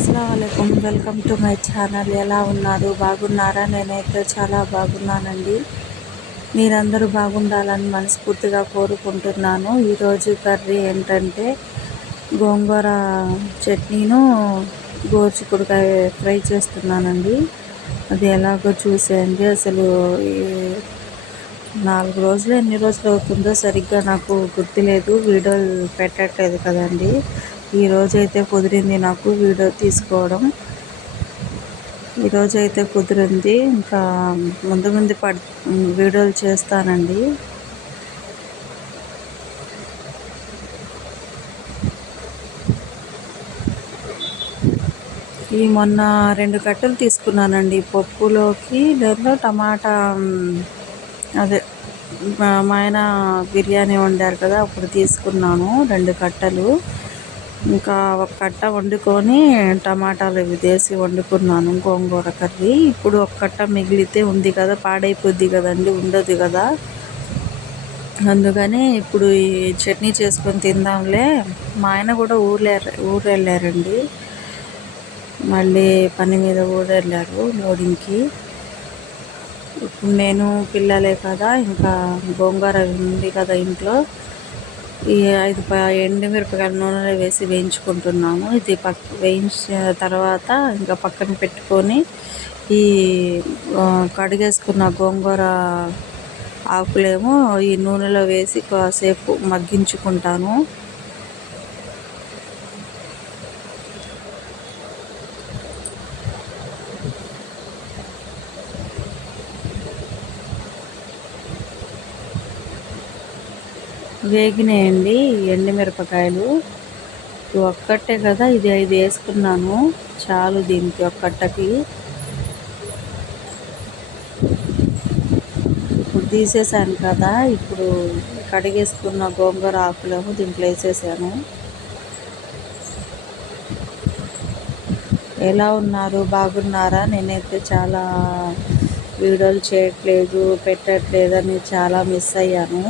అస్సలాముఅలైకుం, welcome to my channel. ఎలా ఉన్నారు? బాగున్నారా? నేనైతే చాలా బాగున్నానండి. మీరందరూ బాగుండాలని మనస్ఫూర్తిగా కోరుకుంటున్నాను. ఈరోజు కర్రీ ఏంటంటే గోంగూర చట్నీను గోరుచిక్కుడుకాయ ఫ్రై చేస్తున్నానండి. అది ఎలాగో చూసేయండి. అసలు 4 రోజులు ఎన్ని రోజులు అవుతుందో సరిగ్గా నాకు గుర్తులేదు, వీడియోలు పెట్టట్లేదు కదండి. ఈరోజైతే కుదిరింది నాకు వీడియో తీసుకోవడం. ఈరోజైతే కుదిరింది. ఇంకా ముందు వీడియోలు చేస్తానండి. ఈ మొన్న 2 కట్టలు తీసుకున్నానండి పప్పులోకి. లేదా టమాటా అదే మా ఆయన బిర్యానీ వండారు కదా, అప్పుడు తీసుకున్నాను 2 కట్టలు. ఇంకా ఒక కట్ట వండుకొని టమాటాలు ఇవి వేసి వండుకున్నాను గోంగూర కర్రీ. ఇప్పుడు ఒక కట్ట మిగిలితే ఉంది కదా, పాడైపోద్ది కదండి, ఉండదు కదా. అందుకని ఇప్పుడు ఈ చట్నీ చేసుకొని తిందాంలే. మా ఆయన కూడా ఊరు వెళ్ళారండి, మళ్ళీ పని మీద ఊరు వెళ్ళారు లోడింగ్కి. ఇప్పుడు నేను పిల్లలే కదా, ఇంకా గోంగూర ఉంది కదా ఇంట్లో. ఈ 5 ఎండుమిరపకాయలు నూనెలో వేసి వేయించుకుంటున్నాను. ఇది వేయించిన తర్వాత ఇంకా పక్కన పెట్టుకొని ఈ కడిగేసుకున్న గోంగూర ఆకులేమో ఈ నూనెలో వేసి కాసేపు మగ్గించుకుంటాను. వేగినాయండి ఎండుమిరపకాయలు. ఒక్కటే కదా, ఇది 5 వేసుకున్నాను చాలు దీనికి, ఒక్కటకి. ఇప్పుడు తీసేసాను కదా, ఇప్పుడు కడిగేసుకున్న గోంగూర ఆకులేమో దీంట్లో వేసేసాను. ఎలా ఉన్నారు? బాగున్నారా? నేనైతే చాలా వీడియోలు చేయట్లేదు, పెట్టట్లేదని చాలా మిస్ అయ్యాను.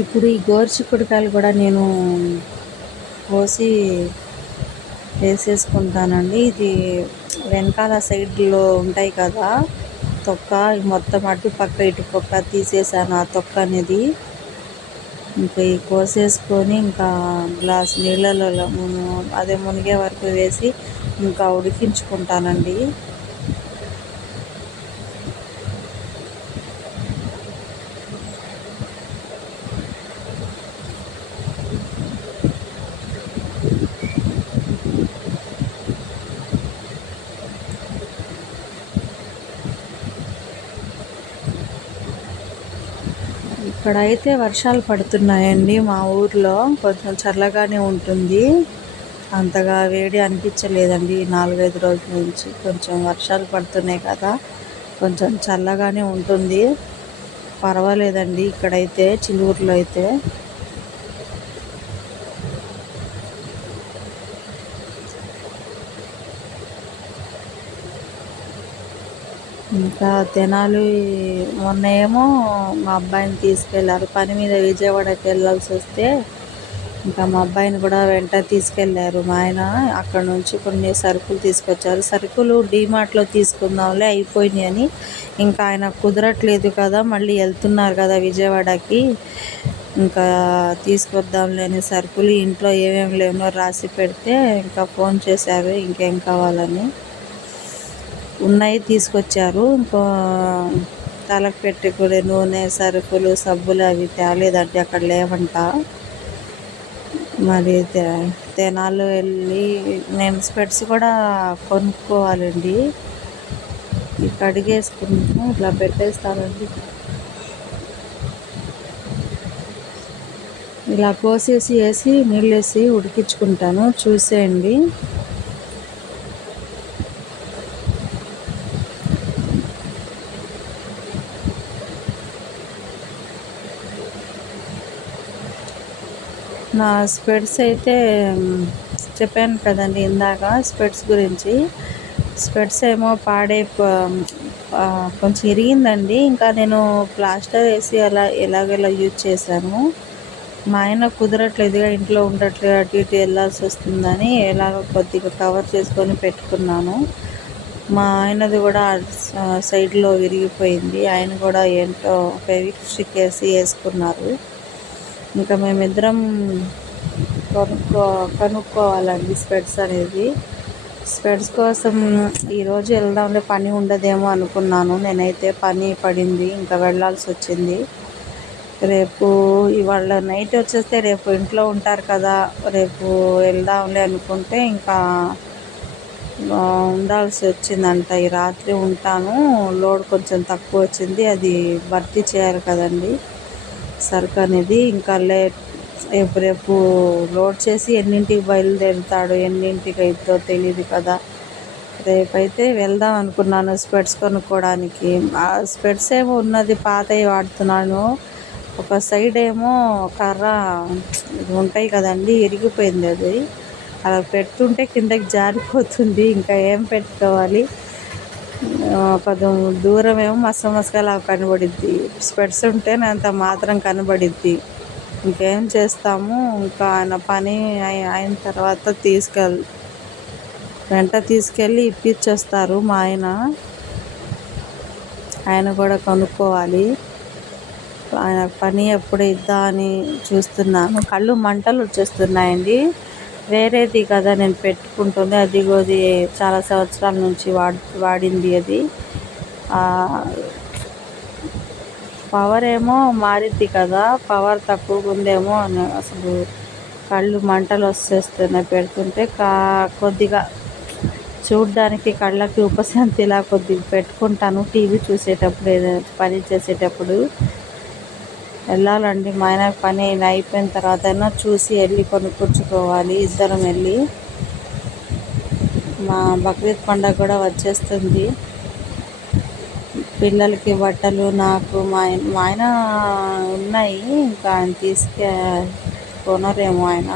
ఇప్పుడు ఈ గోరుచిక్కుడుకాయలు కూడా నేను కోసి వేసేసుకుంటానండి. ఇది వెనకాల సైడ్లో ఉంటాయి కదా తొక్క, మొత్తం అటు పక్క ఇటు పక్క తీసేసాను ఆ తొక్క అనేది. ఇంకా ఈ కోసేసుకొని ఇంకా గ్లాస్ నీళ్ళలో అదే మునిగే వరకు వేసి ఇంకా ఉడికించుకుంటానండి. ఇక్కడైతే వర్షాలు పడుతున్నాయండి మా ఊర్లో. కొంచెం చల్లగానే ఉంటుంది, అంతగా వేడి అనిపించలేదండి. 4-5 రోజుల నుంచి కొంచెం వర్షాలు పడుతున్నాయి కదా, కొంచెం చల్లగానే ఉంటుంది, పర్వాలేదండి ఇక్కడైతే చిలువురులో అయితే. ఇంకా తెనాలి మొన్న ఏమో మా అబ్బాయిని తీసుకెళ్ళారు పని మీద, విజయవాడకి వెళ్ళాల్సి వస్తే ఇంకా మా అబ్బాయిని కూడా వెంట తీసుకెళ్ళారు మా ఆయన. అక్కడ నుంచి కొన్ని సరుకులు తీసుకొచ్చారు. సరుకులు డీమార్ట్లో తీసుకుందాంలే అయిపోయినాయి అని, ఇంకా ఆయన కుదరట్లేదు కదా, మళ్ళీ వెళ్తున్నారు కదా విజయవాడకి, ఇంకా తీసుకొద్దాంలే అని సరుకులు ఇంట్లో ఏమేమి లేవో రాసి పెడితే ఇంకా ఫోన్ చేశారు ఇంకేం కావాలని. ఉన్నాయి తీసుకొచ్చారు. ఇంకో తలకు పెట్టుకునే నూనె, సరుకులు, సబ్బులు అవి తేలేదంటే అక్కడ లేవంట. మరి తెనాల్లో వెళ్ళి నేను స్పెట్స్ కూడా కొనుక్కోవాలండి. కడిగేసుకుంటాను, ఇట్లా పెట్టేస్తానండి. ఇలా కోసేసి వేసి నీళ్ళు వేసి ఉడికించుకుంటాను, చూసేయండి. నా స్పెట్స్ అయితే చెప్పాను కదండి ఇందాక, స్పెట్స్ గురించి. స్పెట్స్ ఏమో కొంచెం ఇరిగిందండి. ఇంకా నేను ప్లాస్టర్ వేసి ఎలాగోలా యూజ్ చేశాను. మా ఆయన కుదరట్లేదుగా, ఇంట్లో ఉండట్లేదు, అటు ఇటు వెళ్ళాల్సి వస్తుందని ఎలాగో కొద్దిగా కవర్ చేసుకొని పెట్టుకున్నాను. మా ఆయనది కూడా సైడ్లో విరిగిపోయింది. ఆయన కూడా ఏంటో ఫెవిస్టిక్ వేసుకున్నారు. ఇంకా మేమిద్దరం కనుక్కోవాలండి స్పెట్స్ అనేది. స్పెట్స్ కోసం ఈరోజు వెళ్దాంలే, పని ఉండదేమో అనుకున్నాను. నేనైతే పని పడింది, ఇంకా వెళ్ళాల్సి వచ్చింది. రేపు ఇవాళ నైట్ వచ్చేస్తే రేపు ఇంట్లో ఉంటారు కదా, రేపు వెళ్దాంలే అనుకుంటే ఇంకా ఉండాల్సి వచ్చిందంట. ఈ రాత్రి ఉంటాను. లోడ్ కొంచెం తక్కువ వచ్చింది, అది భర్తీ చేయాలి కదండి సరుకు అనేది. ఇంకా రేపు లోడ్ చేసి ఎన్నింటికి బయలుదేరుతాడు, ఎన్నింటికి అయిద్దో తెలియదు కదా. రేపైతే వెళ్దాం అనుకున్నాను స్పెట్స్ కొనుక్కోవడానికి. ఆ స్పెట్స్ ఏమో ఉన్నది పాతవి వాడుతున్నాను. ఒక సైడ్ ఏమో కర్ర ఉంటాయి కదండి, ఇరిగిపోయింది. అది అలా పెడుతుంటే కిందకి జారిపోతుంది. ఇంకా ఏం పెట్టుకోవాలి. కొంచెం దూరం ఏమో మసమసగా కనబడిద్ది, స్పెట్స్ ఉంటే అంత మాత్రం కనబడిద్ది. ఇంకేం చేస్తాము. ఇంకా ఆయన పని అయిన తర్వాత వెంట తీసుకెళ్ళి ఇప్పించేస్తారు మా ఆయన. ఆయన కూడా కొనుక్కోవాలి. ఆయన పని ఎప్పుడు ఇద్దా అని చూస్తున్నాను. కళ్ళు మంటలు వచ్చేస్తున్నాయండి. వేరేది కదా నేను పెట్టుకుంటుంది, అది చాలా సంవత్సరాల నుంచి వాడింది. అది పవర్ ఏమో మారిద్ది కదా, పవర్ తక్కువగా ఉందేమో అని అసలు కళ్ళు మంటలు వచ్చేస్తున్నాయి పెడుతుంటే. కొద్దిగా చూడ్డానికి కళ్ళకి ఉపశాంతిలా కొద్దిగా పెట్టుకుంటాను టీవీ చూసేటప్పుడు, ఏదైనా పని చేసేటప్పుడు. వెళ్ళాలండి, మా ఆయన పని అయిపోయిన తర్వాత అయినా చూసి వెళ్ళి కొనుక్కొచ్చుకోవాలి. ఇద్దరం వెళ్ళి. మా బక్రీద్ పండుగ కూడా వచ్చేస్తుంది. పిల్లలకి బట్టలు, నాకు మా ఆయన ఉన్నాయి. ఇంకా ఆయన కొనరేమో ఆయన.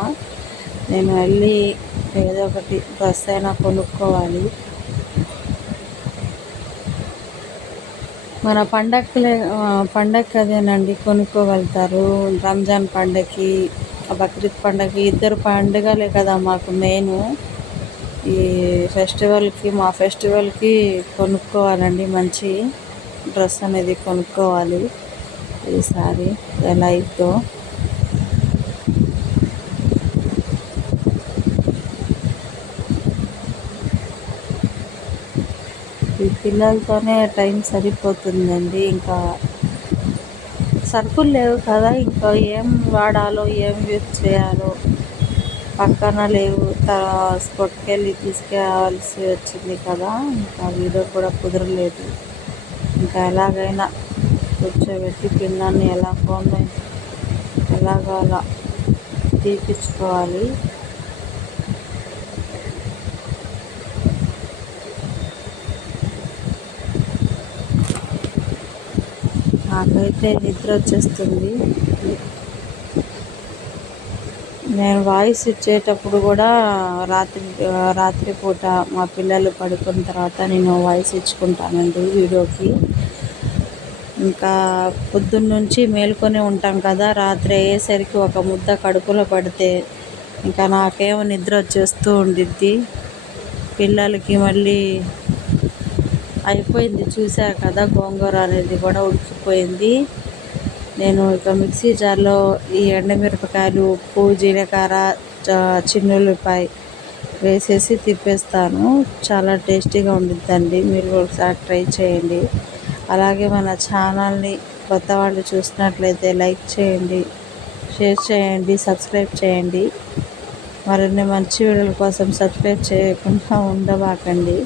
నేను వెళ్ళి ఏదో ఒకటి డ్రెస్ అయినా కొనుక్కోవాలి. మన పండగకి అదేనండి కొనుక్కోగలుగుతారు. రంజాన్ పండగకి, బక్రీద్ పండగకి, ఇద్దరు పండుగలే కదా మాకు మెయిన్. ఈ మా ఫెస్టివల్కి కొనుక్కోవాలండి, మంచి డ్రెస్ అనేది కొనుక్కోవాలి ఈసారి. ఎలా అయిద్దో. ఈ పిల్లలతోనే టైం సరిపోతుందండి. ఇంకా సరుకులు లేవు కదా, ఇంకా ఏం వాడాలో, ఏం యూజ్ చేయాలో పక్కన లేవు. కొట్టుకెళ్ళి తీసుకురావాల్సి వచ్చింది కదా, ఇంకా వీడియో కూడా కుదరలేదు. ఇంకా ఎలాగైనా కూర్చోబెట్టి పిల్లల్ని ఎలాగో అలా తీపించుకోవాలి. నాకైతే నిద్ర వచ్చేస్తుంది. నేను వాయిస్ ఇచ్చేటప్పుడు కూడా రాత్రిపూట మా పిల్లలు పడుకున్న తర్వాత నేను వాయిస్ ఇచ్చుకుంటానండి వీడియోకి. ఇంకా పొద్దున్నుంచి మేలుకొని ఉంటాం కదా, రాత్రి అయ్యేసరికి ఒక ముద్ద కడుపులో పడితే ఇంకా నాకేమో నిద్ర వచ్చేస్తూ ఉండిద్ది. పిల్లలకి మళ్ళీ అయిపోయింది, చూశారు కదా, గోంగూర అనేది కూడా ఉడికిపోయింది. నేను ఇక మిక్సీ జార్లో ఈ ఎండుమిరపకాయలు, ఉప్పు, జీలకర్ర, చిన్నుల్లిపాయ వేసేసి తిప్పేస్తాను. చాలా టేస్టీగా ఉండిద్దండి. మీరు ఒకసారి ట్రై చేయండి. అలాగే మన ఛానల్ని కొత్త వాళ్ళు చూసినట్లయితే లైక్ చేయండి, షేర్ చేయండి, సబ్స్క్రైబ్ చేయండి. మరిన్ని మంచి వీడియోల కోసం సబ్స్క్రైబ్ చేయకుండా ఉండబాకండి.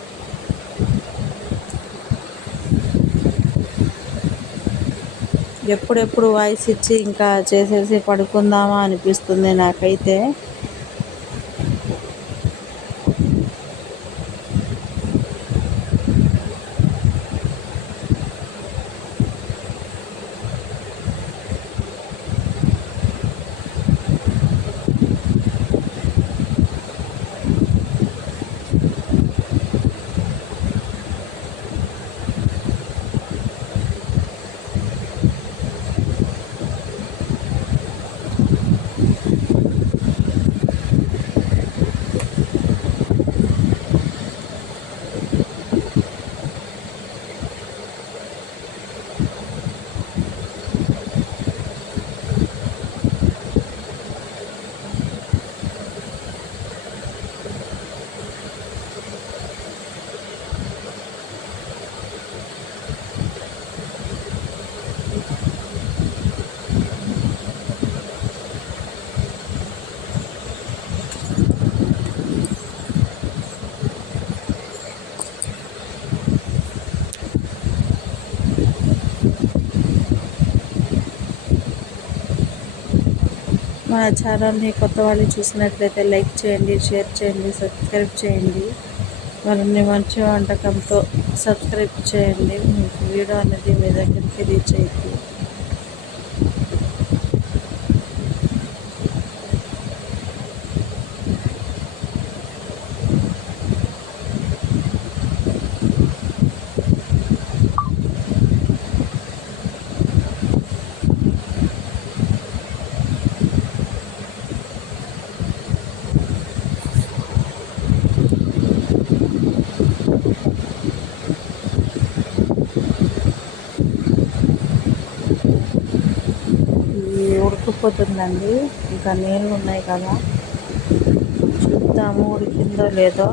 ఎప్పుడెప్పుడు వాయిస్ ఇచ్చి ఇంకా చేసేసి పడుకుందామా అనిపిస్తుంది నాకైతే. మన ఛానల్ని కొత్త వాళ్ళు చూసినట్లయితే లైక్ చేయండి, షేర్ చేయండి, సబ్స్క్రైబ్ చేయండి. మరిన్ని మంచి వంటకంతో సబ్స్క్రైబ్ చేయండి. మీకు వీడియో అనేది మీ దగ్గరికి రీచ్ అయ్యింది. ఇది ఉడికిపోతుందండి. ఇంకా నీళ్ళు ఉన్నాయి కదా, చూద్దాము ఉడికిందో లేదో.